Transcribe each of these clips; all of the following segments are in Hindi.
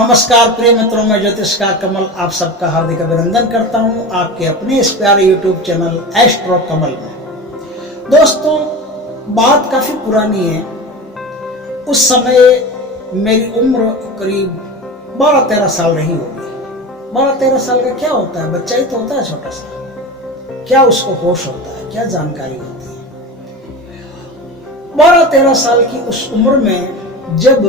नमस्कार प्रिय मित्रों, मैं ज्योतिषकार कमल आप सबका हार्दिक अभिनंदन करता हूं आपके अपने इस प्यारे यूट्यूब चैनल एस्ट्रो कमल में। दोस्तों, बात काफी पुरानी है। उस समय मेरी उम्र करीब 12-13 साल रही होगी। 12-13 साल का क्या होता है, बच्चा ही तो होता है छोटा सा, क्या उसको होश होता है, क्या जानकारी होती है। 12-13 साल की उस उम्र में जब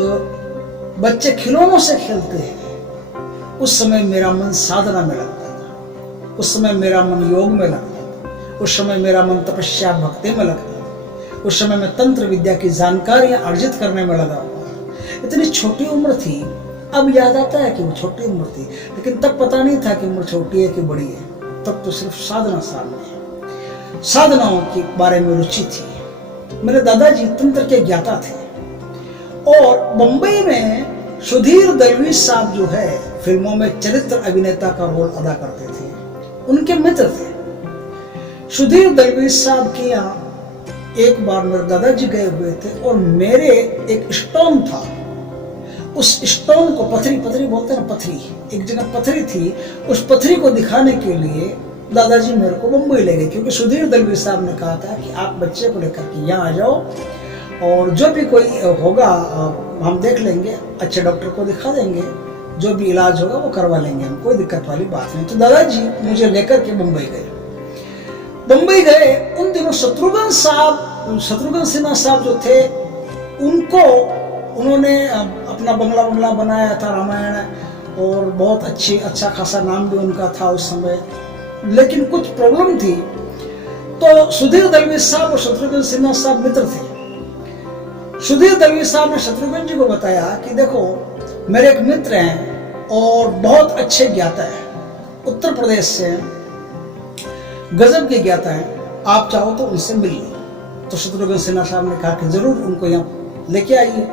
बच्चे खिलौनों से खेलते हैं, उस समय मेरा मन साधना में लगता था, उस समय मेरा मन योग में लगता था, उस समय मेरा मन तपस्या भक्ति में लगता था, उस समय मैं तंत्र विद्या की जानकारियां अर्जित करने में लगा हुआ था। इतनी छोटी उम्र थी, अब याद आता है कि वो छोटी उम्र थी, लेकिन तब पता नहीं था कि उम्र छोटी है कि बड़ी है। तब तो सिर्फ साधना सामने है, साधनाओं के बारे में रुचि थी। मेरे दादाजी तंत्र के ज्ञाता थे और बंबई में सुधीर दलवी साहब जो है फिल्मों में चरित्र अभिनेता का रोल अदा करते थे, उनके मित्र थे। सुधीर दलवी साहब के यहाँ एक बार मेरे दादाजी गए हुए थे और मेरे एक स्टोन था, उस स्टोन को पथरी बोलते हैं ना, पथरी, एक जगह पथरी थी, उस पथरी को दिखाने के लिए दादाजी मेरे को मुंबई ले गए, क्योंकि सुधीर दलवी साहब ने कहा था कि आप बच्चे को लेकर के यहाँ आ जाओ और जो भी कोई होगा हम देख लेंगे, अच्छे डॉक्टर को दिखा देंगे, जो भी इलाज होगा वो करवा लेंगे, हम कोई दिक्कत वाली बात नहीं। तो दादाजी मुझे लेकर के मुंबई गए। उन दिनों शत्रुघ्न सिन्हा साहब जो थे, उन्होंने अपना बंगला बनाया था, रामायण, और बहुत अच्छा खासा नाम भी उनका था उस समय। लेकिन कुछ प्रॉब्लम थी, तो सुधीर दलवी साहब और शत्रुघ्न सिन्हा साहब मित्र थे। सुधीर दलवी साहब ने शत्रुघ्न जी को बताया कि देखो, मेरे एक मित्र हैं और बहुत अच्छे ज्ञाता है, उत्तर प्रदेश से गजब के ज्ञाता है, आप चाहो तो उनसे मिलिए। तो शत्रुघ्न सिन्हा साहब ने कहा कि जरूर उनको यहाँ लेके आइए।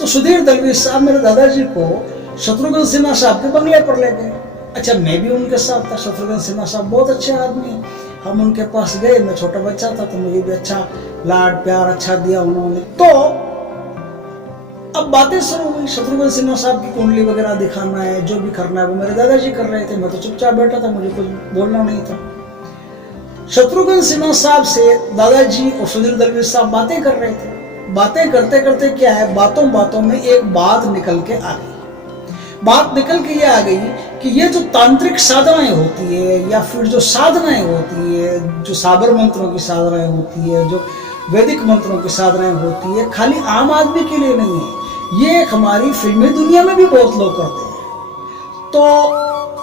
तो सुधीर दलवी साहब मेरे दादाजी को शत्रुघ्न सिन्हा साहब के बंगले पर ले गए। अच्छा, मैं भी उनके साथ था। शत्रुघ्न सिन्हा साहब बहुत अच्छे आदमी हैं, हम उनके पास गए। मैं छोटा बच्चा था तो मुझे भी अच्छा लाड प्यार अच्छा दिया उन्होंने। तो अब बातें शुरू हुई, शत्रुघ्न सिन्हा साहब की कुंडली वगैरह दिखाना है, जो भी करना है वो मेरे दादाजी कर रहे थे, मैं तो चुपचाप बैठा था, मुझे कुछ बोलना नहीं था। शत्रुघ्न सिन्हा साहब से दादाजी और सुधीर दलवी साहब बातें कर रहे थे। बातें करते करते क्या है, बातों में एक बात निकल के आ गई। बात निकल के ये आ गई कि ये जो तांत्रिक साधनाएं होती है, या फिर जो साधनाएं होती है, जो साबर मंत्रों की साधनाएं होती है, जो वैदिक मंत्रों की साधनाएं होती है, खाली आम आदमी के लिए नहीं है, ये हमारी फिल्मी दुनिया में भी बहुत लोग करते हैं। तो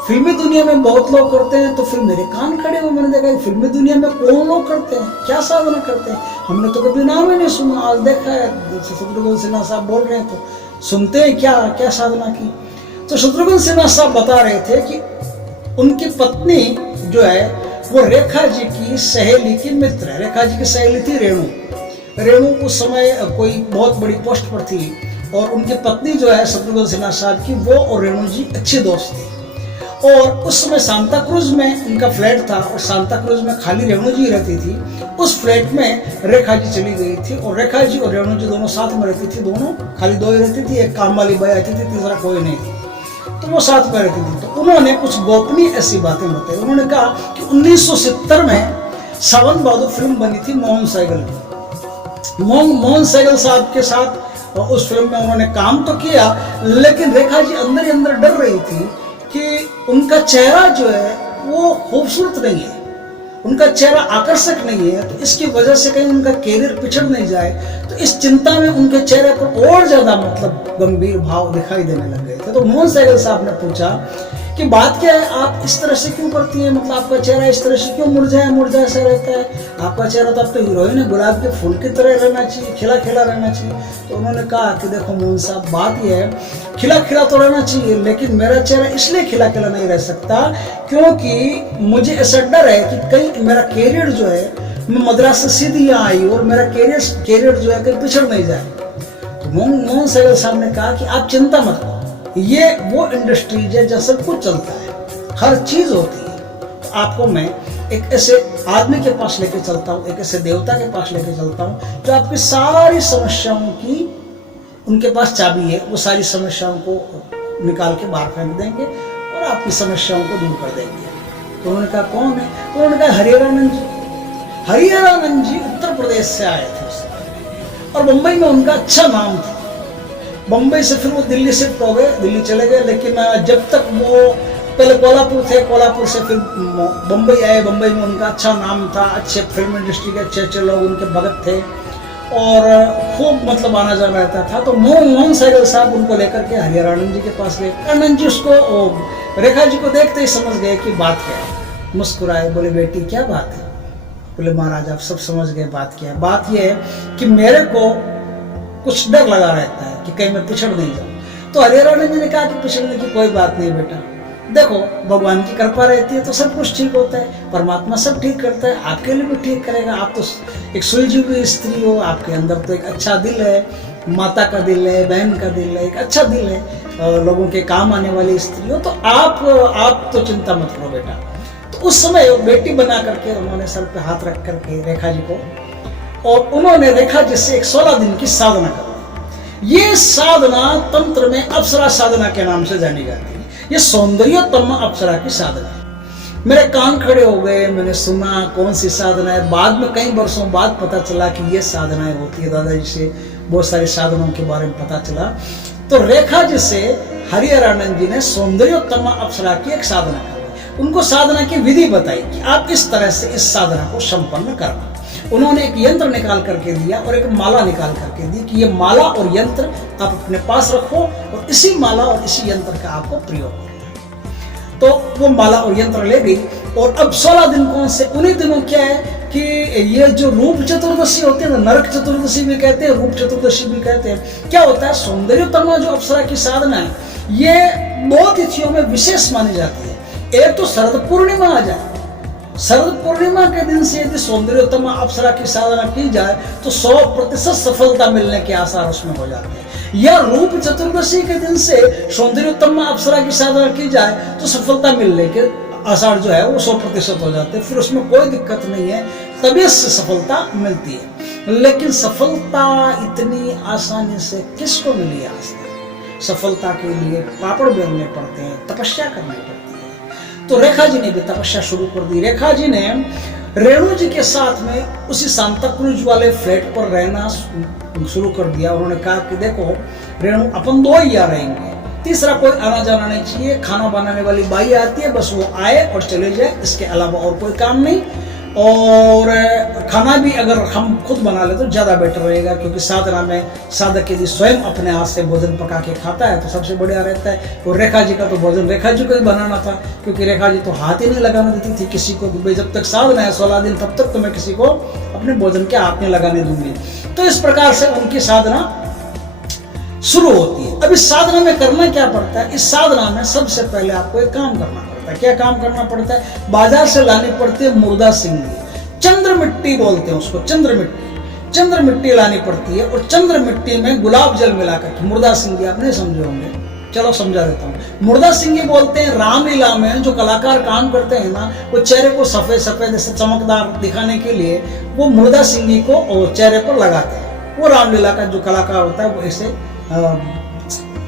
फिल्मी दुनिया में बहुत लोग करते हैं, तो फिर मेरे कान खड़े हुए, मैंने देखा फिल्मी दुनिया में कौन लोग करते हैं, क्या साधना करते हैं, हमने तो कभी नाम ही नहीं सुना। आज देखा है शत्रुघ्न सिन्हा साहब बोल रहे हैं तो सुनते हैं क्या साधना की। तो शत्रुघ्न सिन्हा साहब बता रहे थे कि उनकी पत्नी जो है वो रेखा जी की सहेली की मित्र है। रेखा जी की सहेली थी रेणु उस समय कोई बहुत बड़ी पोस्ट पर थी, और उनकी पत्नी जो है शत्रुघ्न सिन्हा साहब की, वो और रेणु जी अच्छे दोस्त थे। और उस समय सांता क्रूज में उनका फ्लैट था, और सांता क्रूज में खाली रेणु जी रहती थी। उस फ्लैट में रेखा जी चली गई थी, और रेखा जी और रेणु जी दोनों साथ में रहती थी, दोनों खाली दो ही रहती थी, एक काम वाली बाई आती थी, तीसरा कोई नहीं थी, तो वो साथ में रहती थी। तो उन्होंने कुछ गोपनीय ऐसी बातें बताई। उन्होंने कहा कि 1970 में सावन बहादुर फिल्म बनी थी मोहन सैगल की। मोहन सैगल साहब के साथ उस फिल्म में उन्होंने काम तो किया, लेकिन रेखा जी अंदर ही अंदर डर रही थी कि उनका चेहरा जो है वो खूबसूरत नहीं है, उनका चेहरा आकर्षक नहीं है, तो इसकी वजह से कहीं उनका कैरियर पिछड़ नहीं जाए। तो इस चिंता में उनके चेहरे पर और ज्यादा गंभीर भाव दिखाई देने लग गए थे। तो मोहन सैगल साहब ने पूछा कि बात क्या है, आप इस तरह से क्यों करती हैं, आपका चेहरा इस तरह से क्यों मुरझाया सा रहता है, आपका चेहरा तो अब तो हीरोइन है, गुलाब के फूल की तरह रहना चाहिए, खिला खिला रहना चाहिए। तो उन्होंने कहा कि देखो मोहन साहब, बात यह है, खिला खिला तो रहना चाहिए, लेकिन मेरा चेहरा इसलिए खिला खिला नहीं रह सकता क्योंकि मुझे ऐसा डर है कि कहीं मेरा कैरियर जो है, मैं मद्रास से सीधी यहाँ आई और मेरा कैरियर जो है कहीं पिछड़ नहीं जाए। तो मोहन सैगल साहब ने कहा कि आप चिंता मत करो, ये वो इंडस्ट्रीज है जहाँ सब कुछ चलता है, हर चीज होती है। तो आपको मैं एक ऐसे आदमी के पास लेके चलता हूँ, एक ऐसे देवता के पास लेके चलता हूँ जो आपकी सारी समस्याओं की, उनके पास चाबी है, वो सारी समस्याओं को निकाल के बाहर फेंक देंगे और आपकी समस्याओं को दूर कर देंगे। तो उन्होंने कहा कौन है? तो उन्होंने कहा हरिहरानंद जी। हरिहरानंद जी उत्तर प्रदेश से आए थे उस समय और मुंबई में उनका अच्छा नाम था। बम्बई से फिर वो दिल्ली शिफ्ट हो गए, दिल्ली चले गए, लेकिन जब तक वो पहले कोल्हापुर थे, कोल्हापुर से फिर बम्बई आए। बम्बई में उनका अच्छा नाम था, अच्छे फिल्म इंडस्ट्री के अच्छे लोग उनके भगत थे और खूब मतलब आना जाना रहता था। तो मोहन सहगल साहब उनको लेकर के हरिहरानंद जी के पास गए। आनंद जी उसको रेखा जी को देखते ही समझ गए कि बात क्या है। मुस्कुराए, बोले बेटी क्या बात है? बोले महाराज आप सब समझ गए बात क्या है। बात यह है कि मेरे को कुछ डर लगा रहता है कि कहीं मैं पिछड़ नहीं जाऊं। तो हरिहरानंद जी ने कहा कि पिछड़ने की कोई बात नहीं बेटा, देखो भगवान की कृपा रहती है तो सब कुछ ठीक होता है, परमात्मा सब ठीक करता है, आपके लिए भी ठीक करेगा। आप तो एक सुलझी हुई स्त्री हो, आपके अंदर तो एक अच्छा दिल है, माता का दिल है, बहन का दिल है, एक अच्छा दिल है, और लोगों के काम आने वाली स्त्री हो, तो आप तो चिंता मत करो बेटा। तो उस समय बेटी बना करके उन्होंने सर पे हाथ रख करके रेखा जी को, और उन्होंने रेखा जी से एक 16 दिन की साधना करवाई। ये साधना तंत्र में अप्सरा साधना के नाम से जानी जाती है। ये सौंदर्यतम अप्सरा की साधना है। मेरे कान खड़े हो गए, मैंने सुना कौन सी साधना है। बाद में कई वर्षों बाद पता चला कि ये साधनाएं होती है। दादाजी से बहुत सारी साधनाओं के बारे में पता चला। तो रेखा जी से हरिहरानंद जी ने सौंदर्योत्तम अप्सरा की एक साधना करवाई। उनको साधना की विधि बताई कि आप इस तरह से इस साधना को संपन्न करना। उन्होंने एक यंत्र निकाल करके दिया और एक माला निकाल करके दी कि ये माला और यंत्र आप अपने पास रखो और इसी माला और इसी यंत्र का आपको प्रयोग करना। तो वो माला और यंत्र ले गई और अब 16 दिन कौन से, उन्हीं दिनों क्या है कि ये जो रूप चतुर्दशी होती है ना, नरक चतुर्दशी भी कहते हैं, रूप चतुर्दशी भी कहते हैं। क्या होता है, सौंदर्योत्तम जो अप्सरा की साधना है ये 2 तिथियों में विशेष मानी जाती है। एक तो शरद पूर्णिमा आ जाए, शरद पूर्णिमा के दिन से यदि सौंदर्योत्तम अप्सरा की साधना की जाए तो 100% सफलता मिलने के आसार उसमें हो जाते हैं। या रूप चतुर्दशी के दिन से सौंदर्योत्तम अप्सरा की साधना की जाए तो सफलता मिलने के आसार जो है वो 100% हो जाते हैं। फिर उसमें कोई दिक्कत नहीं है, तबीयत से सफलता मिलती है। लेकिन सफलता इतनी आसानी से किसको मिली आज तक? सफलता के लिए पापड़ बेलने पड़ते हैं, तपस्या करनी पड़ती है। तो रेखा जी ने भी तपस्या शुरू कर दी। रेखा जी ने रेणु जी के साथ में उसी सांता क्रूज वाले फ्लैट पर रहना शुरू कर दिया। उन्होंने कहा कि देखो रेणु, अपन 2 ही यहाँ रहेंगे, तीसरा कोई आना जाना नहीं चाहिए। खाना बनाने वाली बाई आती है, बस वो आए और चले जाए, इसके अलावा और कोई काम नहीं। और खाना भी अगर हम खुद बना ले तो ज़्यादा बेटर रहेगा, क्योंकि साधना में साधक यदि स्वयं अपने हाथ से भोजन पका के खाता है तो सबसे बढ़िया रहता है। और रेखा जी का तो भोजन रेखा जी को ही बनाना था, क्योंकि रेखा जी तो हाथ ही नहीं लगाने देती थी किसी को कि भाई जब तक साधना है 16 दिन तब तक तो मैं किसी को अपने भोजन के हाथ नहीं लगाने दूंगी। तो इस प्रकार से उनकी साधना शुरू होती है। अब इस साधना में करना क्या पड़ता है? इस साधना में सबसे पहले आपको एक काम करना पड़ता है। क्या काम करना पड़ता है? बाजार से लानी पड़ती है मुर्दा सिंगी, चंद्र मिट्टी बोलते हैं उसको, चंद्र मिट्टी लानी पड़ती है। और चंद्र मिट्टी में गुलाब जल मिलाकर के, मुर्दा सिंगी आप नहीं समझे होंगे, चलो समझा देता हूँ। मुर्दा सिंगी बोलते हैं रामलीला में जो कलाकार काम करते हैं ना, वो चेहरे को सफेद सफेद ऐसे चमकदार दिखाने के लिए वो मुर्दा सिंगी को चेहरे पर लगाते हैं। वो रामलीला का जो कलाकार होता है वो ऐसे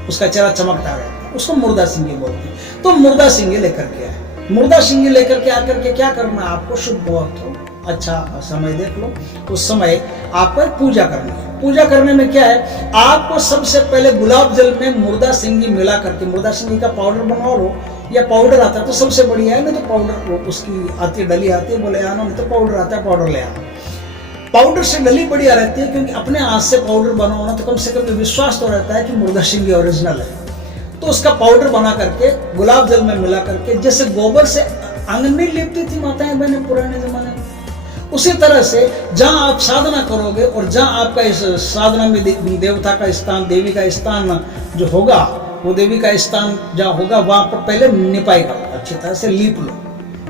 उसका चेहरा चमकता रहता है, उसको मुर्दा सिंगी बोलते हैं। तो मुर्दा सिंगी लेकर के आए। मुर्दा सिंगी लेकर के आकर के क्या करना है आपको? शुभ मुहूर्त अच्छा समय देख लो, उस समय आपको पूजा करनी है। पूजा करने में क्या है, आपको सबसे पहले गुलाब जल में मुर्दा सिंगी मिला करके, मुर्दा सिंगी का पाउडर बनवा लो, या पाउडर आता है तो सबसे बढ़िया है, नहीं तो पाउडर उसकी आती है, डली आती है, बोले आना, नहीं तो पाउडर आता है, पाउडर ले आना। पाउडर से डली बढ़िया रहती है, क्योंकि अपने हाथ से पाउडर बनाना तो कम से कम विश्वास तो रहता है कि मुर्दा सिंगी ओरिजिनल है। तो उसका पाउडर बना करके गुलाब जल में मिला करके, जैसे गोबर से आंगन में लिपती थी माताएं बहनें पुराने जमाने में, उसी तरह से जहां आप साधना करोगे और जहां आपका इस साधना में देवता का स्थान, देवी का स्थान जो होगा, वो देवी का स्थान जहाँ होगा वहां पर पहले निपाई करो, अच्छी तरह से लीप लो,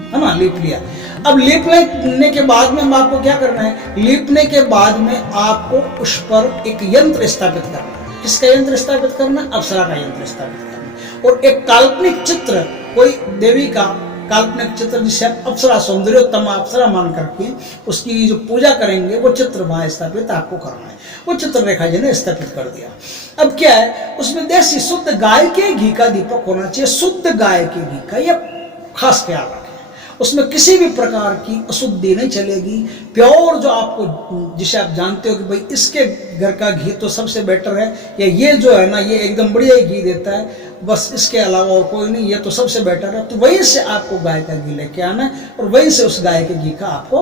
है ना, लीप लिया। अब लीप लेने के बाद में आपको क्या करना है? लीपने के बाद में आपको उस पर एक यंत्र स्थापित करना है। किसका यंत्र स्थापित करना? अप्सरा का यंत्र स्थापित करना। और एक काल्पनिक चित्र कोई देवी का काल्पनिक चित्र जिसे आप अप्सरा सौंदर्योत्तमा अप्सरा मान करके उसकी जो पूजा करेंगे वो चित्र वहां स्थापित आपको करना है। वो चित्र रेखा जी ने स्थापित कर दिया। अब क्या है, उसमें देसी शुद्ध गाय के घी का दीपक होना चाहिए, शुद्ध गाय के घी का, यह खास ख्याल रखें। उसमें किसी भी प्रकार की अशुद्धि नहीं चलेगी। प्योर जो आपको, जिसे आप जानते हो कि भाई इसके घर का घी तो सबसे बेटर है, या ये जो है ना ये एकदम बढ़िया ही घी देता है, बस इसके अलावा और कोई नहीं, ये तो सबसे बेटर है, तो वहीं से आपको गाय का घी लेके आना है और वहीं से उस गाय के घी का आपको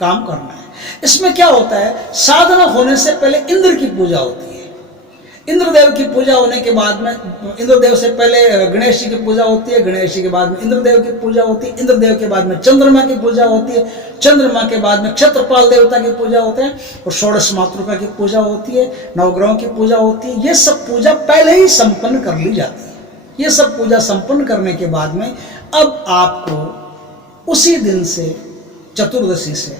काम करना है। इसमें क्या होता है, साधना होने से पहले इंद्र की पूजा होती है। इंद्रदेव की पूजा होने के बाद में, इंद्रदेव से पहले गणेश जी की पूजा होती है, गणेश जी के बाद में इंद्रदेव की पूजा होती है, इंद्रदेव के बाद में चंद्रमा की पूजा होती है, चंद्रमा के बाद में क्षेत्रपाल देवता की पूजा होते हैं, और षोडश मातृका की पूजा होती है, नवग्रहों की पूजा होती है। ये सब पूजा पहले ही संपन्न कर ली जाती है। ये सब पूजा संपन्न करने के बाद में अब आपको उसी दिन से, चतुर्दशी से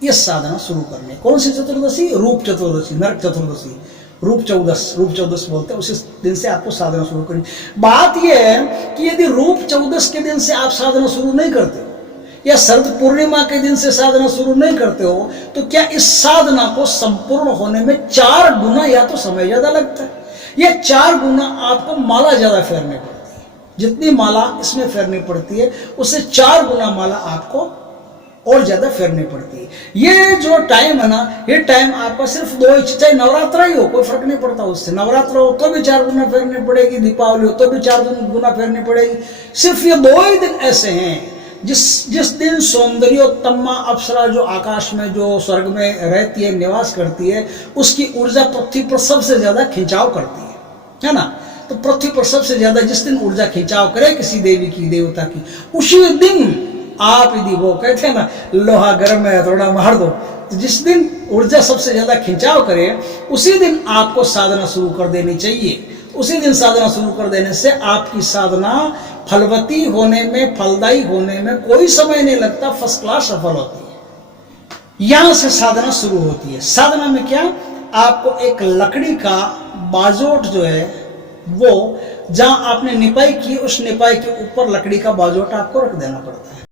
ये साधना शुरू करनी है। कौन सी चतुर्दशी? रूप चतुर्दशी, नरक चतुर्दशी, रूप चौदस बोलते हैं। उसी दिन से आपको साधना शुरू करनी। बात यह है कि यदि रूप चौदस के दिन से आप साधना शुरू नहीं करते हो या शरद पूर्णिमा के दिन से साधना शुरू नहीं करते हो, तो क्या इस साधना को संपूर्ण होने में 4 गुना या तो समय ज्यादा लगता है, या 4 गुना आपको माला ज्यादा फेरनी पड़ती है। जितनी माला इसमें फेरनी पड़ती है उससे 4 गुना माला आपको और ज्यादा फेरनी पड़ती है। ये जो टाइम है ना, ये टाइम आपका सिर्फ 2 ही, चाहे नवरात्रा ही हो कोई फर्क नहीं पड़ता उससे। नवरात्र हो तो भी 4 गुना फेरनी पड़ेगी, दीपावली हो तो भी 4 गुना फेरनी पड़ेगी। सिर्फ ये 2 ही दिन ऐसे हैं जिस दिन सौंदर्योत्तमा अप्सरा जो आकाश में, जो स्वर्ग में रहती है, निवास करती है, उसकी ऊर्जा पृथ्वी पर सबसे ज्यादा खिंचाव करती है ना। तो पृथ्वी पर सबसे ज्यादा जिस दिन ऊर्जा खिंचाव करे किसी देवी की, देवता की, उसी दिन आप यदि, वो कहते हैं ना लोहा गर्म है थोड़ा मार दो, तो जिस दिन ऊर्जा सबसे ज्यादा खिंचाव करे उसी दिन आपको साधना शुरू कर देनी चाहिए। उसी दिन साधना शुरू कर देने से आपकी साधना फलवती होने में, फलदायी होने में कोई समय नहीं लगता, फर्स्ट क्लास सफल होती है। यहां से साधना शुरू होती है। साधना में क्या, आपको एक लकड़ी का बाजोट जो है, वो जहां आपने निपाई की उस निपाई के ऊपर लकड़ी का बाजोट आपको रख देना पड़ता है।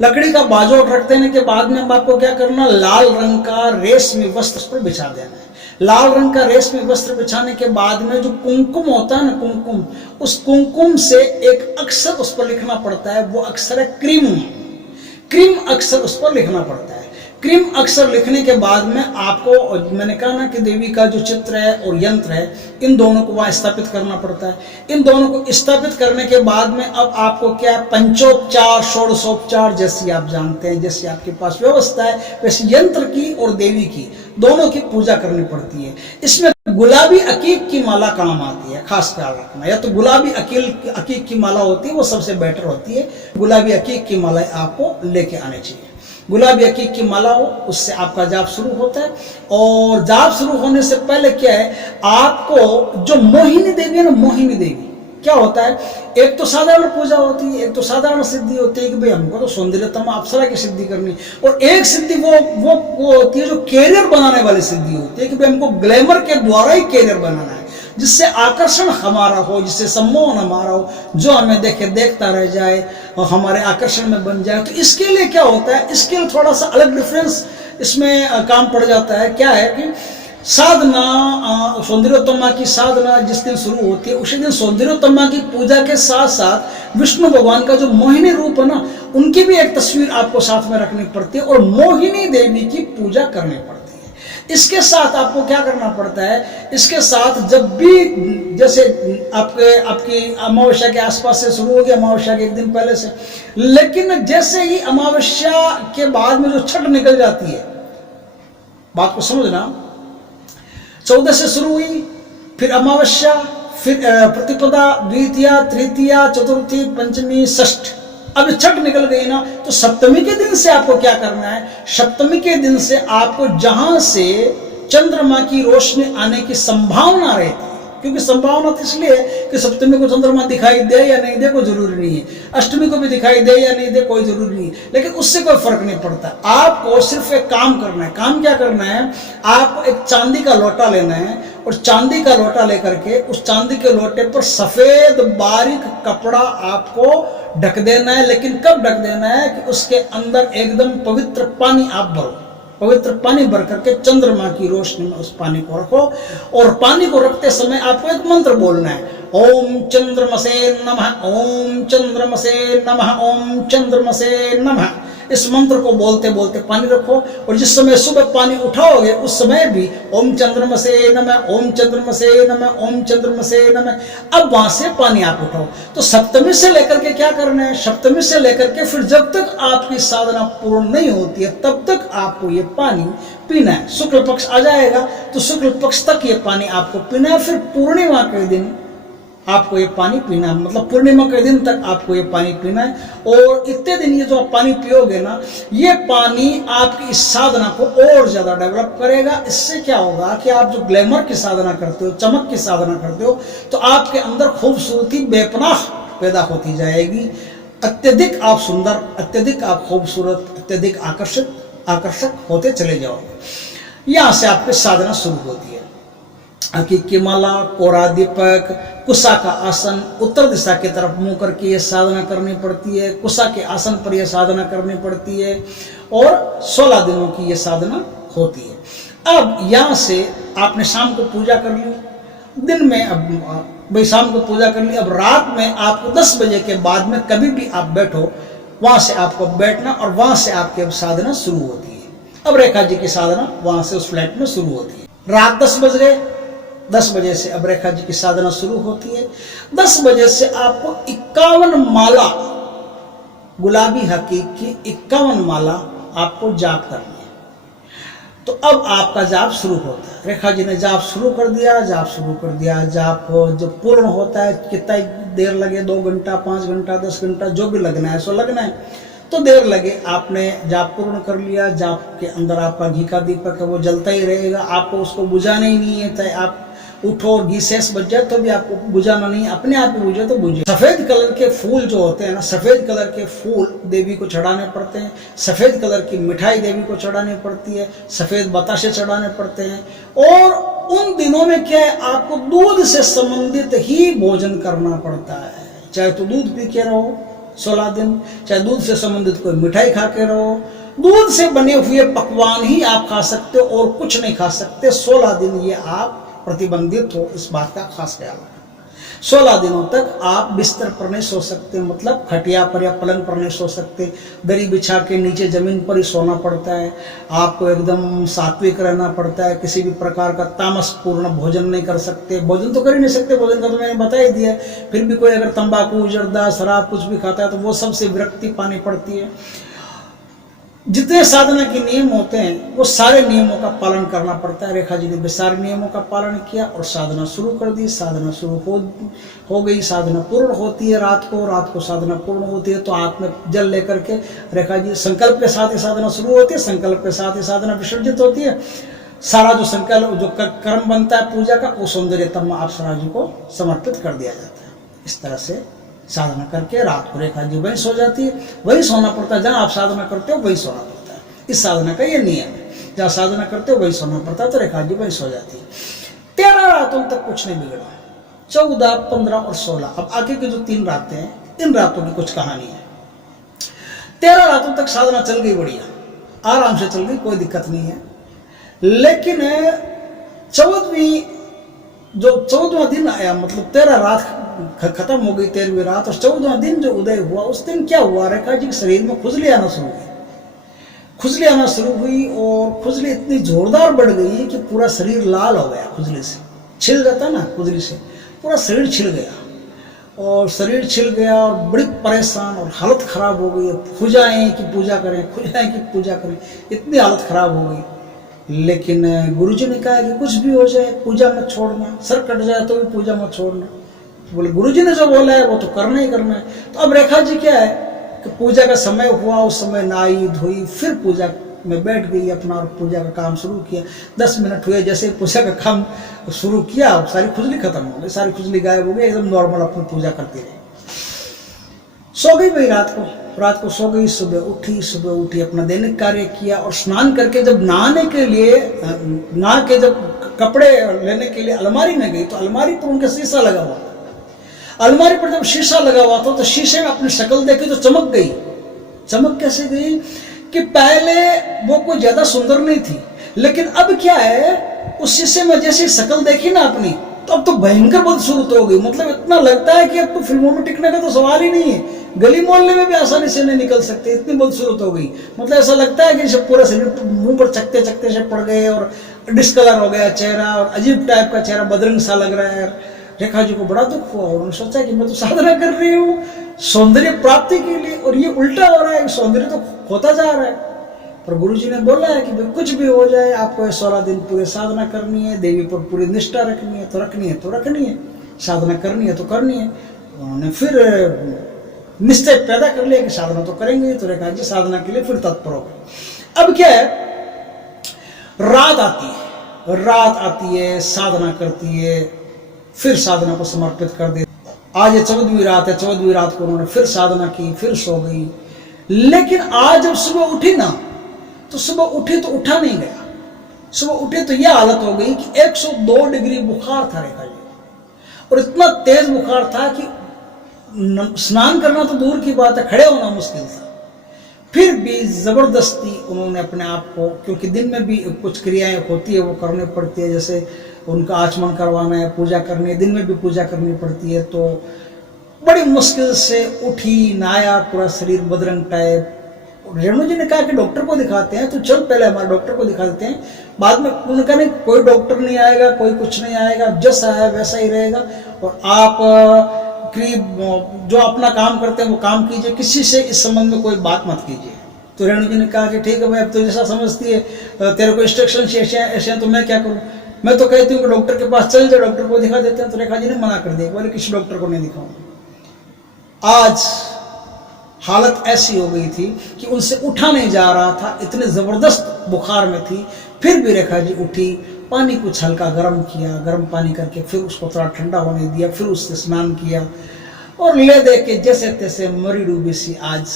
लकड़ी का बाजोट रख देने के बाद में आपको क्या करना, लाल रंग का रेशमी वस्त्र उस पर बिछा देना है। लाल रंग का रेशमी वस्त्र बिछाने के बाद में जो कुमकुम होता है ना, कुमकुम, उस कुमकुम से एक अक्षर उस पर लिखना पड़ता है। वो अक्षर है क्रीम। क्रीम अक्षर उस पर लिखना पड़ता है। क्रीम अक्षर लिखने के बाद में आपको, मैंने कहा ना कि देवी का जो चित्र है और यंत्र है, इन दोनों को वहां स्थापित करना पड़ता है। इन दोनों को स्थापित करने के बाद में अब आपको क्या, पंचोपचार, षोडशोपचार, जैसी आप जानते हैं, जैसी आपके पास व्यवस्था है, वैसे यंत्र की और देवी की दोनों की पूजा करनी पड़ती है। इसमें गुलाबी अकीक की माला काम आती है, खास ख्याल रखना। या तो गुलाबी अकीक की माला होती है, वो सबसे बेटर होती है। गुलाबी अकीक की माला आपको लेके आनी चाहिए। गुलाबी अकीक की माला हो, उससे आपका जाप शुरू होता है। और जाप शुरू होने से पहले क्या है, आपको जो मोहिनी देवी है ना, मोहिनी देवी क्या होता है, एक तो साधारण पूजा होती है, एक तो साधारण सिद्धि होती है कि भाई हमको तो सौंदर्यतमा अप्सरा की सिद्धि करनी, और एक सिद्धि वो होती है जो कैरियर बनाने वाली सिद्धि होती है कि भाई हमको ग्लैमर के द्वारा ही कैरियर बनाना है, जिससे आकर्षण हमारा हो, जिससे सम्मोहन हमारा हो, जो हमें देखे देखता रह जाए और हमारे आकर्षण में बन जाए। तो इसके लिए क्या होता है, इसके लिए थोड़ा सा अलग डिफरेंस इसमें काम पड़ जाता है। क्या है कि साधना, सौंदर्योत्तमा की साधना जिस दिन शुरू होती है उसी दिन सौंदर्योत्तमा की पूजा के साथ साथ विष्णु भगवान का जो मोहिनी रूप है ना, उनकी भी एक तस्वीर आपको साथ में रखनी पड़ती है और मोहिनी देवी की पूजा करनी पड़ती है। इसके साथ आपको क्या करना पड़ता है, इसके साथ जब भी, जैसे आपकी अमावस्या के आसपास से शुरू होगी, अमावस्या के 1 दिन पहले से, लेकिन जैसे ही अमावस्या के बाद में जो छठ निकल जाती है, बात को समझना, 14 से शुरू हुई, फिर अमावस्या, फिर प्रतिपदा, द्वितीया, तृतीया, चतुर्थी, पंचमी, षष्ठ, अब छठ निकल गई ना, तो सप्तमी के दिन से आपको क्या करना है, सप्तमी के दिन से आपको जहां से चंद्रमा की रोशनी आने की संभावना रहती है, क्योंकि संभावना तो इसलिए कि सप्तमी को चंद्रमा दिखाई दे या नहीं दे कोई जरूरी नहीं है, अष्टमी को भी दिखाई दे या नहीं दे कोई जरूरी नहीं है, लेकिन उससे कोई फर्क नहीं पड़ता। आपको सिर्फ एक काम करना है। काम क्या करना है, आपको एक चांदी का लोटा लेना है और चांदी का लोटा लेकर के उस चांदी के लोटे पर सफेद बारीक कपड़ा आपको ढक देना है। लेकिन कब ढक देना है कि उसके अंदर एकदम पवित्र पानी आप भरो, पवित्र पानी भर करके चंद्रमा की रोशनी में उस पानी को रखो। और पानी को रखते समय आपको एक मंत्र बोलना है, ओम चंद्रमसे नमः, ओम चंद्रमसे नमः, ओम चंद्रमसे नमः। इस मंत्र को बोलते बोलते पानी रखो। और जिस समय सुबह पानी उठाओगे उस समय भी ओम चंद्रमसे नमः, ओम चंद्रमसे नमः, ओम चंद्रमसे नमः। अब वहां से पानी आप उठाओ। तो सप्तमी से लेकर के क्या करना है, सप्तमी से लेकर के फिर जब तक आपकी साधना पूर्ण नहीं होती है तब तक आपको ये पानी पीना है। शुक्ल पक्ष आ जाएगा तो शुक्ल पक्ष तक ये पानी आपको पीना है। फिर पूर्णिमा के दिन आपको ये पानी पीना है, मतलब पूर्णिमा के दिन तक आपको ये पानी पीना है। और इतने दिन ये जो आप पानी पियोगे ना, ये पानी आपकी इस साधना को और ज्यादा डेवलप करेगा। इससे क्या होगा कि आप जो ग्लैमर की साधना करते हो, चमक की साधना करते हो, तो आपके अंदर खूबसूरती बेपनाह पैदा होती जाएगी। अत्यधिक आप सुंदर, अत्यधिक आप खूबसूरत, अत्यधिक आकर्षक होते चले जाओगे। यहां से आपकी साधना शुरू होती है। हकीकी माला, कोरा दीपक, कुशा का आसन, उत्तर दिशा की तरफ मुंह करके ये साधना करनी पड़ती है। कुशा के आसन पर यह साधना करनी पड़ती है और 16 दिनों की ये साधना होती है। अब यहाँ से आपने शाम को पूजा कर ली, दिन में अब भाई शाम को पूजा कर ली। अब रात में आपको 10 बजे के बाद में कभी भी आप बैठो, वहां से आपको बैठना और वहां से आपकी अब साधना शुरू होती है। अब रेखा जी की साधना वहां से उस फ्लैट में शुरू होती है। रात 10 बज गए, 10 बजे से अब रेखा जी की साधना शुरू होती है। 10 बजे से आपको 51 माला, गुलाबी हकीक की 51 माला आपको जाप करनी है। तो अब आपका जाप शुरू होता है। रेखा जी ने जाप शुरू कर दिया, जाप शुरू कर दिया। जाप जब पूर्ण होता है, कितना देर लगे, 2 घंटा, 5 घंटा, 10 घंटा, जो भी लगना है सो लगना है, तो देर लगे। आपने जाप पूर्ण कर लिया। जाप के अंदर आपका घी का दीपक है वो जलता ही रहेगा, आपको उसको बुझाना ही नहीं है। चाहे आप उठो और घी शेष बच जाए तो भी आपको बुझाना नहीं है, अपने आप ही बुझे तो बुझे। सफेद कलर के फूल जो होते हैं ना, सफेद कलर के फूल देवी को चढ़ाने पड़ते हैं। सफेद कलर की मिठाई देवी को चढ़ानी पड़ती है। सफेद बताशे चढ़ाने पड़ते हैं। और उन दिनों में क्या है, आपको दूध से संबंधित ही भोजन करना पड़ता है। चाहे तो दूध पी के रहो 16 दिन, चाहे दूध से संबंधित कोई मिठाई खा के रहो। दूध से बने हुए पकवान ही आप खा सकते हो और कुछ नहीं खा सकते। 16 दिन ये आप प्रतिबंधित हो, इस बात का खास ख्याल रखना। 16 दिनों तक आप बिस्तर पर नहीं सो सकते, मतलब खटिया पर या पलंग पर नहीं सो सकते। दरी बिछा के नीचे जमीन पर ही सोना पड़ता है। आपको एकदम सात्विक रहना पड़ता है। किसी भी प्रकार का तामसपूर्ण भोजन नहीं कर सकते। भोजन तो कर ही नहीं सकते, भोजन का तो मैंने बता ही दिया। फिर भी कोई अगर तंबाकू, जर्दा, शराब कुछ भी खाता है तो वो सबसे विरक्ति पानी पड़ती है। जितने साधना के नियम होते हैं वो सारे नियमों का पालन करना पड़ता है। रेखा जी ने भी सारे नियमों का पालन किया और साधना शुरू कर दी। साधना शुरू हो गई, साधना पूर्ण होती है। रात को साधना पूर्ण होती है तो हाथ में जल लेकर के रेखा जी संकल्प के साथ ही साधना शुरू होती है, संकल्प के साथ ही साधना विसर्जित होती है। सारा जो संकल्प, जो कर्म बनता है पूजा का, वो सौंदर्यतम अप्सरा जी को समर्पित कर दिया जाता है। इस तरह से साधना करके रात को रेखा जी वहीं सो जाती है। वहीं सोना पड़ता है, जहाँ आप साधना करते हो वहीं सोना पड़ता है। इस साधना का ये नियम है, जहाँ साधना करते हो वहीं सोना पड़ता है। तो रेखा जी वहीं सो जाती है। 13 रातों तक कुछ नहीं बिगड़ा। 14, 15 और 16, अब आगे की जो 3 रातें हैं, इन रातों की कुछ कहानी है। 13 रातों तक साधना चल गई, बढ़िया आराम से चल गई, कोई दिक्कत नहीं है। लेकिन 14वां दिन आया, मतलब 13 रात खत्म हो गई, 13वीं रात, और 14वां दिन जो उदय हुआ, उस दिन क्या हुआ, रेखा जी के शरीर में खुजली आना शुरू हुई। खुजली आना शुरू हुई और खुजली इतनी जोरदार बढ़ गई कि पूरा शरीर लाल हो गया। खुजली से छिल जाता ना, खुजली से पूरा शरीर छिल गया और शरीर छिल गया और बड़ी परेशान और हालत खराब हो गई। खुजाएं कि पूजा करें, खुजाएं कि पूजा करें, इतनी हालत खराब हो गई। लेकिन गुरुजी ने कहा कि कुछ भी हो जाए पूजा मत छोड़ना, सर कट जाए तो भी पूजा मत छोड़ना। बोले गुरुजी ने जो बोला है वो तो करना ही करना है। तो अब रेखा जी क्या है कि पूजा का समय हुआ, उस समय नहाई धोई, फिर पूजा में बैठ गई अपना और पूजा का काम शुरू किया। 10 मिनट हुए जैसे पूजा का काम शुरू किया, सारी खुजली खत्म हो गई, सारी खुजली गायब हो गई, एकदम नॉर्मल अपनी पूजा करती रही। सो गई भाई रात को सो गई। सुबह उठी अपना दैनिक कार्य किया और स्नान करके जब नहाने के लिए नहा के जब कपड़े लेने के लिए अलमारी में गई तो अलमारी पर उनका शीशा लगा हुआ था। अलमारी पर जब शीशा लगा हुआ था तो शीशे में अपनी शक्ल देखी तो चमक गई। चमक कैसे गई कि पहले वो कोई ज्यादा सुंदर नहीं थी, लेकिन अब क्या है, उस शीशे में जैसी शक्ल देखी ना अपनी, तो अब तो भयंकर बदसूरत हो गई। मतलब इतना लगता है कि अब तो फिल्मों में टिकने का तो सवाल ही नहीं है, गली मोहल्ले में भी आसानी से नहीं निकल सकते, इतनी बदसूरत हो गई। मतलब ऐसा लगता है कि जैसे पूरा शरीर मुंह पर चकते चकते से पड़ गए और डिस्कलर हो गया चेहरा, और अजीब टाइप का चेहरा, बदरंग सा लग रहा है। रेखा जी को बड़ा दुख हुआ, उन्होंने सोचा कि मैं तो साधना कर रही हूँ सौंदर्य प्राप्ति के लिए, और ये उल्टा हो रहा है, सौंदर्य तो खोता जा रहा है। पर गुरुजी ने बोला है कि भाई कुछ भी हो जाए, आपको 16 दिन पूरे साधना करनी है, देवी पर पूरी निष्ठा रखनी है तो रखनी है तो रखनी है, साधना करनी है तो करनी है। उन्होंने फिर निश्चय पैदा कर लिया कि साधना तो करेंगे, तो रेखा जी साधना के लिए फिर तत्पर हो गए। अब क्या है, रात आती है, साधना करती है, फिर साधना को समर्पित कर दे। आज ये 14वीं रात है, 14वीं रात को उन्होंने फिर साधना की, फिर सो गई। लेकिन आज जब सुबह उठी ना, तो सुबह उठी तो उठा नहीं गया। सुबह उठी तो यह हालत हो गई कि 102 डिग्री बुखार था रेखा जी, और इतना तेज बुखार था कि स्नान करना तो दूर की बात है, खड़े होना मुश्किल था। फिर भी जबरदस्ती उन्होंने अपने आप को, क्योंकि दिन में भी कुछ क्रियाएं होती है वो करनी पड़ती है, जैसे उनका आचमन करवाना है, पूजा करनी है, दिन में भी पूजा करनी पड़ती है, तो बड़ी मुश्किल से उठी, नहाया, पूरा शरीर बदरंग टाइप। रेणु जी ने कहा कि डॉक्टर को दिखाते हैं, तो चल पहले हमारे डॉक्टर को दिखा देते हैं। बाद में उन्होंने कहा नहीं, कोई डॉक्टर नहीं आएगा, कोई कुछ नहीं आएगा, जैसा है वैसा ही रहेगा, और आप जो अपना काम करते हैं वो काम कीजिए, किसी से इस संबंध में कोई बात मत कीजिए। तो रेणु जी ने कहा कि ठीक है भाई, अब तो जैसा समझती है, तेरे को इंस्ट्रक्शन ऐसे तो मैं क्या करूँ। मैं तो कहती हूँ कि डॉक्टर के पास चल जाए, डॉक्टर को दिखा देते हैं। तो रेखा जी ने मना कर दिया, बोले किसी डॉक्टर को नहीं दिखाऊंगा। आज हालत ऐसी हो गई थी कि उनसे उठा नहीं जा रहा था, इतने जबरदस्त बुखार में थी। फिर भी रेखा जी उठी, पानी कुछ हल्का गर्म किया, गर्म पानी करके फिर उसको थोड़ा ठंडा होने दिया, फिर उससे स्नान किया, और ले दे के जैसे तैसे मरी डूबी सी। आज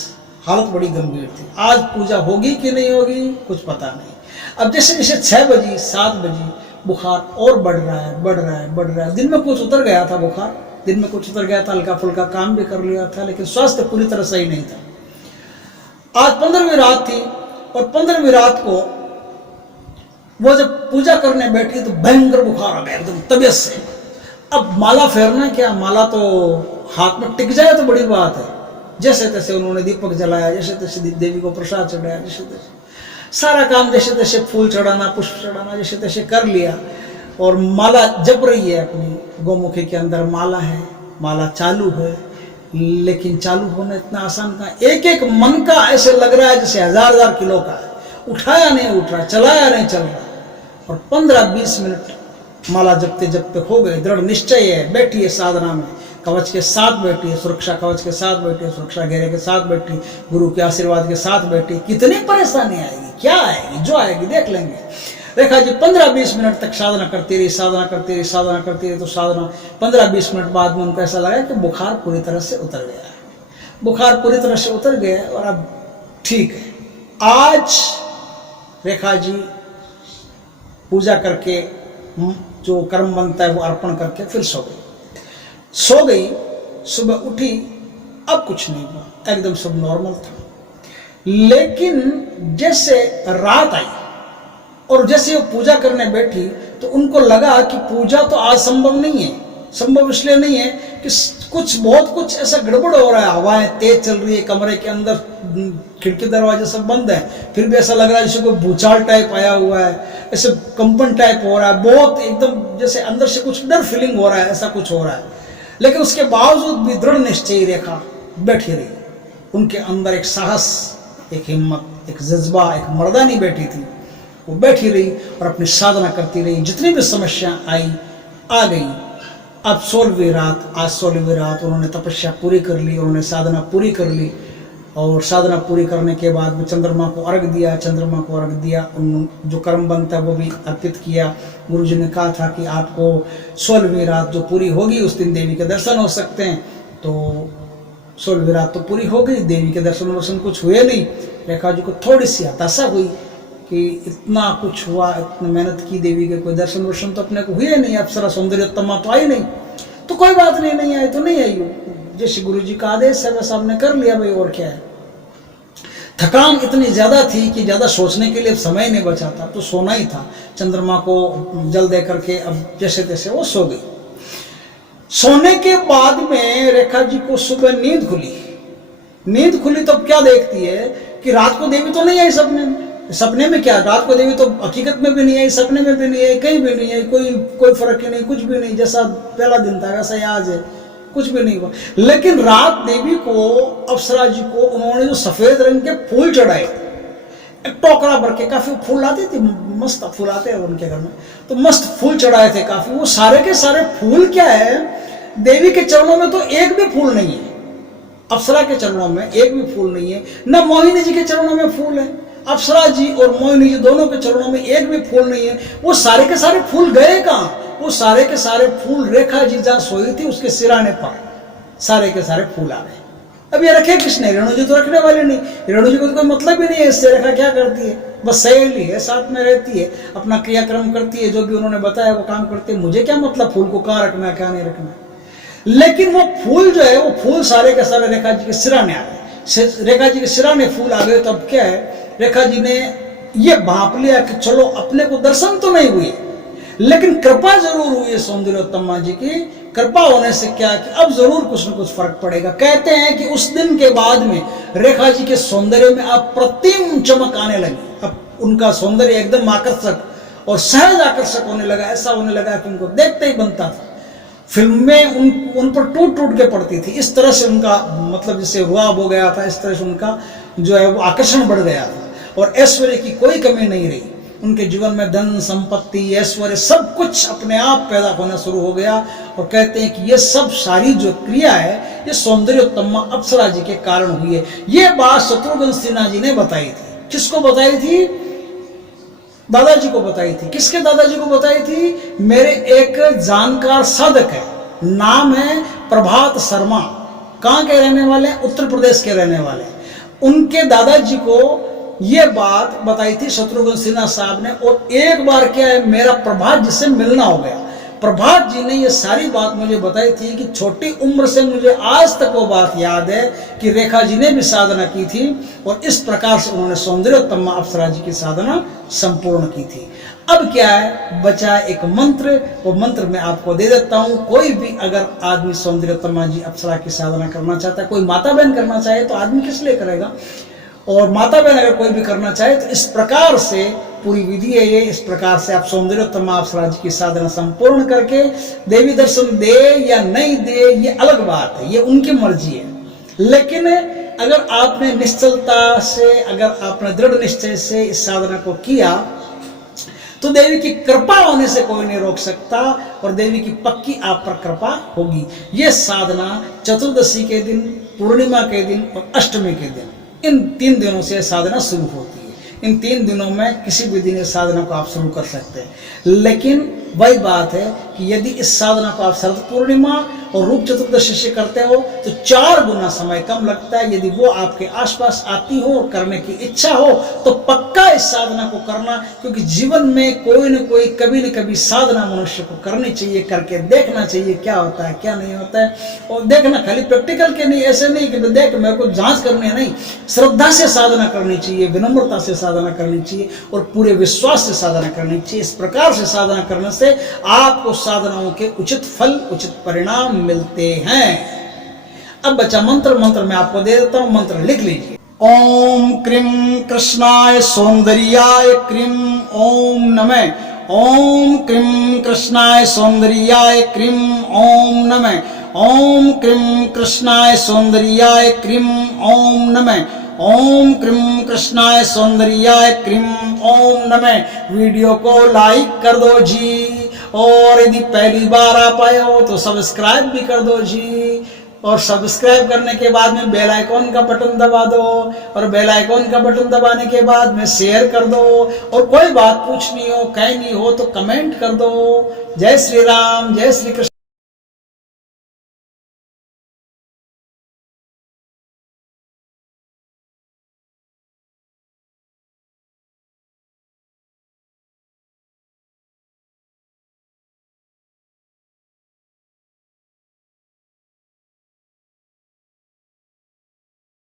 हालत बड़ी गंभीर थी। आज पूजा होगी कि नहीं होगी कुछ पता नहीं। अब जैसे जैसे 6 बजी 7 बजी बुखार और बढ़ रहा है। दिन में कुछ उतर गया था बुखार, दिन में कुछ उतर गया था, हल्का फुल्का काम भी कर लिया था, लेकिन स्वास्थ्य पूरी तरह सही नहीं था। आज 15वीं रात थी, और 15वीं रात को वो जब पूजा करने बैठी तो भयंकर बुखार आ गया एकदम तबीयत से। अब माला फेरना क्या, माला तो हाथ में टिक जाए तो बड़ी बात है। जैसे तैसे उन्होंने दीपक जलाया, जैसे तैसे देवी को प्रसाद चढ़ाया, जैसे तैसे सारा काम, जैसे तैसे फूल चढ़ाना, पुष्प चढ़ाना, जैसे तैसे कर लिया। और माला जप रही है, अपनी गौमुखी के अंदर माला है, माला चालू है, लेकिन चालू होना इतना आसान कहाँ। एक एक मन का ऐसे लग रहा है जैसे 1000 किलो का है, उठाया नहीं उठ रहा, चलाया नहीं चल रहा। और 15-20 मिनट माला जपते जपते हो गए। दृढ़ निश्चय है, बैठी है साधना में, कवच के साथ बैठी है, सुरक्षा कवच के साथ बैठी है, सुरक्षा घेरे के साथ बैठी, गुरु के आशीर्वाद के साथ बैठी। कितनी परेशानी आएगी, क्या आएगी, जो आएगी देख लेंगे। रेखा जी 15-20 मिनट तक साधना करती रही, तो साधना 15-20 मिनट बाद में उनको ऐसा लगा कि बुखार पूरी तरह से उतर गया है। बुखार पूरी तरह से उतर गया और अब ठीक है। आज रेखा जी पूजा करके जो कर्म बनता है वो अर्पण करके फिर सो गई। सुबह उठी, अब कुछ नहीं हुआ, एकदम सब नॉर्मल था। लेकिन जैसे रात आई और जैसे वो पूजा करने बैठी तो उनको लगा कि पूजा तो आज संभव नहीं है। संभव इसलिए नहीं है कि बहुत कुछ ऐसा गड़बड़ हो रहा है, हवाएं तेज चल रही है, कमरे के अंदर खिड़की दरवाजे सब बंद है, फिर भी ऐसा लग रहा है जैसे कोई भूचाल टाइप आया हुआ है, ऐसे कंपन टाइप हो रहा है, बहुत एकदम जैसे अंदर से कुछ डर फीलिंग हो रहा है, ऐसा कुछ हो रहा है। लेकिन उसके बावजूद भी दृढ़ निश्चयी रेखा बैठी रही। उनके अंदर एक साहस, एक हिम्मत, एक जज्बा, एक मर्दानी बैठी थी। वो बैठी रही और अपनी साधना करती रही। जितनी भी समस्या आई आ गई। अब 16वीं रात, आज 16वीं रात उन्होंने तपस्या पूरी कर ली, उन्होंने साधना पूरी कर ली। और साधना पूरी करने के बाद में चंद्रमा को अर्घ दिया, उन जो कर्म बनता है वो भी अर्पित किया। गुरुजी ने कहा था कि आपको 16वीं रात जो पूरी होगी उस दिन देवी के दर्शन हो सकते हैं। तो 16वीं रात तो पूरी हो गई, देवी के दर्शन कुछ हुए नहीं। रेखा जी को थोड़ी सी हताशा हुई कि इतना कुछ हुआ, इतनी मेहनत की देवी के, कोई दर्शन वर्शन तो अपने को हुए नहीं, अप्सरा सौंदर्योत्तमा तो आई नहीं, तो कोई बात नहीं, नहीं आई तो नहीं आई, जैसे गुरु जी का आदेश है वैसा हमने कर लिया भाई, और क्या है। थकान इतनी ज्यादा थी कि ज्यादा सोचने के लिए समय नहीं बचा था, तो सोना ही था। चंद्रमा को जल दे करके अब जैसे तैसे वो सो गई। सोने के बाद में रेखा जी को सुबह नींद खुली। नींद खुली तो क्या देखती है कि रात को देवी तो नहीं आई सपने में। सपने में क्या, रात को देवी तो हकीकत में भी नहीं आई, सपने में भी नहीं आई, कहीं भी नहीं आई, कोई फर्क ही नहीं, कुछ भी नहीं, जैसा पहला दिन था वैसा ही आज है, कुछ भी नहीं हुआ। लेकिन रात देवी को, अप्सरा जी को उन्होंने जो सफेद रंग के फूल चढ़ाए, एक टोकरा भर के, काफी फूल आते थे, मस्त फूल आते हैं उनके घर में, तो मस्त फूल चढ़ाए थे काफी। वो सारे के सारे फूल क्या है, देवी के चरणों में तो एक भी फूल नहीं है, अप्सरा के चरणों में एक भी फूल नहीं है, न मोहिनी जी के चरणों में फूल है, अप्सरा जी और मोहिनी जी दोनों के चरणों में एक भी फूल नहीं है। वो सारे के सारे फूल गए कहाँ? वो सारे के सारे फूल रेखा जी जहाँ सोई थी उसके सिराने पर सारे के सारे फूल आ गए। अब ये रखे किसने? रेणु जी तो रखने वाले नहीं, रेणु जी को तो कोई मतलब ही नहीं है इससे। रेखा क्या करती है? बस सहेली है, साथ में रहती है, अपना क्रियाक्रम करती है, जो भी उन्होंने बताया वो काम करती है। मुझे क्या मतलब फूल को कहाँ रखना है क्या नहीं रखना है। लेकिन वो फूल जो है, वो फूल सारे के सारे रेखा जी के सिराने आ गए। रेखा जी के सिराने फूल आ गए तो अब क्या है, रेखा जी ने ये भांप लिया कि चलो अपने को दर्शन तो नहीं हुए लेकिन कृपा जरूर हुई है सौंदर्योत्तमा जी की। कृपा होने से क्या कि अब जरूर कुछ न कुछ फर्क पड़ेगा। कहते हैं कि उस दिन के बाद में रेखा जी के सौंदर्य में अप्रतिम चमक आने लगी। अब उनका सौंदर्य एकदम आकर्षक और सहज आकर्षक होने लगा। ऐसा होने लगा कि उनको देखते ही बनता था। फिल्में उन पर टूट टूट के पड़ती थी। इस तरह से उनका मतलब जैसे रुआब हो गया था, इस तरह से उनका जो है वो आकर्षण बढ़ गया था। और ऐश्वर्य की कोई कमी नहीं रही उनके जीवन में। धन संपत्ति ऐश्वर्य सब कुछ अपने आप पैदा होना शुरू हो गया। और कहते हैं कि ये सब सारी जो क्रिया है ये सौंदर्योत्तमा अप्सरा जी के कारण हुई है। ये बात शत्रुघ्न सिन्हा जी ने बताई थी। किसको बताई थी? दादाजी को बताई थी। किसके दादाजी को बताई थी? मेरे एक जानकार साधक है, नाम है प्रभात शर्मा। कहाँ के रहने वाले हैं? उत्तर प्रदेश के रहने वाले। उनके दादाजी को ये बात बताई थी शत्रुघ्न सिन्हा साहब ने। और एक बार क्या है, मेरा प्रभात जी से मिलना हो गया। प्रभात जी ने ये सारी बात मुझे बताई थी कि छोटी उम्र से मुझे आज तक वो बात याद है कि रेखा जी ने भी साधना की थी और इस प्रकार से उन्होंने सौंदर्योत्तमा अप्सरा जी की साधना संपूर्ण की थी। अब क्या है, बचा एक मंत्र। वो मंत्र मैं आपको दे देता हूँ। कोई भी अगर आदमी सौंदर्योत्तमा जी अप्सरा की साधना करना चाहता है, कोई माता बहन करना चाहे तो आदमी किस लिए करेगा, और माता बहन अगर कोई भी करना चाहे तो इस प्रकार से पूरी विधि है ये। इस प्रकार से आप सौंदर्योत्तमा अप्सरा जी की साधना संपूर्ण करके देवी दर्शन दे या नहीं दे ये अलग बात है, ये उनकी मर्जी है। लेकिन अगर आपने निश्चलता से, अगर आपने दृढ़ निश्चय से इस साधना को किया तो देवी की कृपा होने से कोई नहीं रोक सकता और देवी की पक्की आप पर कृपा होगी। ये साधना चतुर्दशी के दिन, पूर्णिमा के दिन और अष्टमी के दिन, इन 3 दिनों से साधना शुरू होती है। इन 3 दिनों में किसी भी दिन इस साधना को आप शुरू कर सकते हैं। लेकिन वही बात है कि यदि इस साधना को आप शरद पूर्णिमा और रूप चतुर्दशी से करते हो तो 4 गुना समय कम लगता है। यदि वो आपके आसपास आती हो और करने की इच्छा हो तो पक्का इस साधना को करना, क्योंकि जीवन में कोई न कोई कभी न कभी साधना मनुष्य को करनी चाहिए, करके देखना चाहिए क्या होता है क्या नहीं होता है। और देखना खाली प्रैक्टिकल के नहीं, ऐसे नहीं कि देख मेरे को जांच करनी है, नहीं, श्रद्धा से साधना करनी चाहिए, विनम्रता से साधना करनी चाहिए और पूरे विश्वास से साधना करनी चाहिए। इस प्रकार से साधना करने से आपको साधनाओं के उचित फल, उचित परिणाम मिलते हैं। अब बचा मंत्र। मंत्र मैं आपको दे देता हूं, मंत्र लिख लीजिए। ओम क्रीं कृष्णाय सौंदर्याय क्रीं ओम नमः। ओम क्रीं कृष्णाय सौंदर्याय क्रीं ओम नमः। ओम क्रीं कृष्णाय सौंदर्याय क्रीं ओम नमः। ओम क्रीं कृष्णाय सौंदर्याय क्रीं ओम नमः। वीडियो को लाइक कर दो जी, और यदि पहली बार आप आए हो तो सब्सक्राइब भी कर दो जी। और सब्सक्राइब करने के बाद में बेल आइकॉन का बटन दबा दो, और बेल आइकॉन का बटन दबाने के बाद में शेयर कर दो। और कोई बात पूछनी हो, कहनी हो तो कमेंट कर दो। जय श्री राम, जय श्री कृष्ण।